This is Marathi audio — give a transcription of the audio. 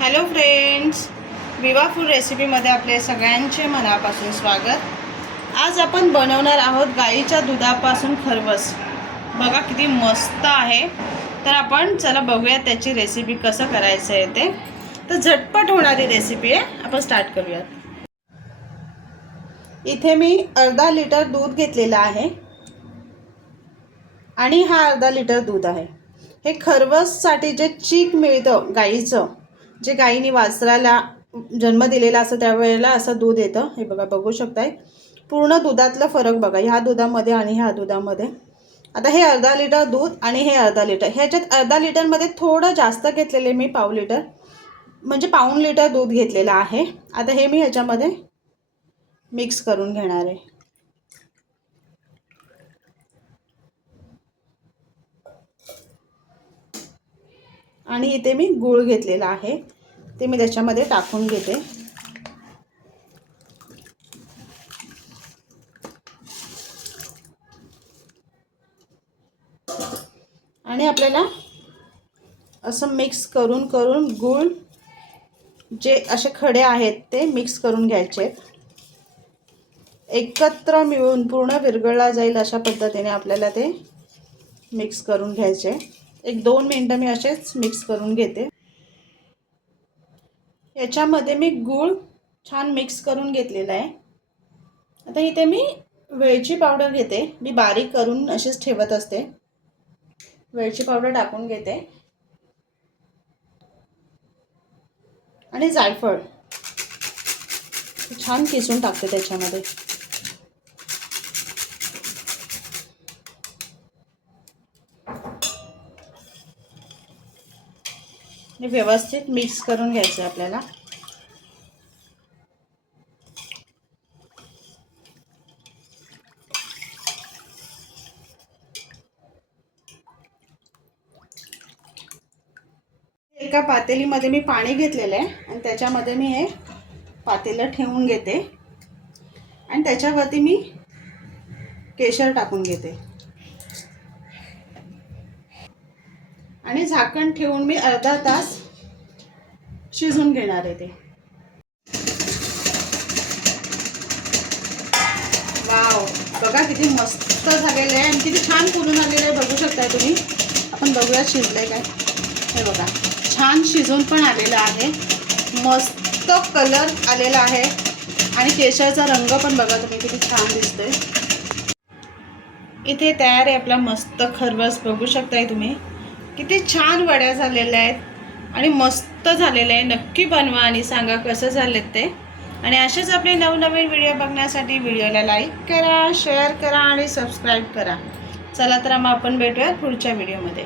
हॅलो फ्रेंड्स विवा फूड रेसिपीमध्ये आपले सगळ्यांचे मनापासून स्वागत. आज आपण बनवणार आहोत गाईच्या दुधापासून खरवस. बघा किती मस्त आहे. तर आपण चला बघूया त्याची रेसिपी कसं करायचं आहे ते. तर झटपट होणारी रेसिपी आहे. आपण स्टार्ट करूयात. इथे मी अर्धा लिटर दूध घेतलेलं आहे. आणि हा अर्धा लिटर दूध आहे. हे खरवससाठी जे चीक मिळतं गाईचं जे गाईने वासराला जन्म दिलेला असं त्यावेळेला असं दूध येतं हे बघा बघू शकताय. पूर्ण दुधातला फरक बघा ह्या दुधामध्ये आणि ह्या दुधामध्ये. आता हे अर्धा लिटर दूध आणि हे अर्धा लिटर. ह्याच्यात अर्धा लिटरमध्ये थोडं जास्त घेतलेले मी पाव लिटर म्हणजे पाऊण लिटर दूध घेतलेलं आहे. आता हे मी ह्याच्यामध्ये मिक्स करून घेणार आहे. आणि इथे मी गूळ घेतलेला आहे. ते मी त्याच्यामध्ये टाकून घेते. आणि आपल्याला असं मिक्स करून करून गूळ जे असे खडे आहेत ते मिक्स करून घ्यायचे. एकत्र मिळून पूर्ण विरघळला जाईल अशा पद्धतीने आपल्याला ते मिक्स करून घ्यायचे. एक दोन मिनटं मी असेच मिक्स करून घेते. याच्यामध्ये मी गूळ छान मिक्स करून घेतलेला आहे. आता इथे मी वेलची पावडर घेते. मी बारीक करून अशीच ठेवत असते. वेलची पावडर टाकून घेते. आणि जायफळ. छान किसून टाकते त्याच्यामध्ये. हे व्यवस्थित मिक्स करून घ्यायचं आपल्याला. एका पातेलीमध्ये मी पाणी घेतलेलं आहे आणि त्याच्यामध्ये मी हे पातेलं ठेवून घेते. आणि त्याच्यावरती मी केशर टाकून घेते. आणि झाकण ठेवून मी अर्धा तास शिजून घेणार आहे ते. वाव बघा किती मस्त झालेलं आहे आणि किती छान फुलून आलेलं आहे बघू शकताय तुम्ही. आपण बघूया शिजलंय काय. हे बघा छान शिजून पण आलेलं आहे. मस्त कलर आलेला आहे. आणि केशरचा रंग पण बघा तुम्ही किती छान दिसतोय. इथे तयार आहे आपला मस्त खरवस बघू शकताय तुम्ही. किती छान वड्या झालेल्या आहेत. आणि मस्त झालेलं आहे नक्की बनवा आणि सांगा कसं झालं ते. आणि असेच आपले नवनवीन व्हिडिओ बघण्यासाठी व्हिडिओला लाईक करा शेअर करा आणि सबस्क्राईब करा. चला तर मग आपण भेटूया पुढच्या व्हिडिओमध्ये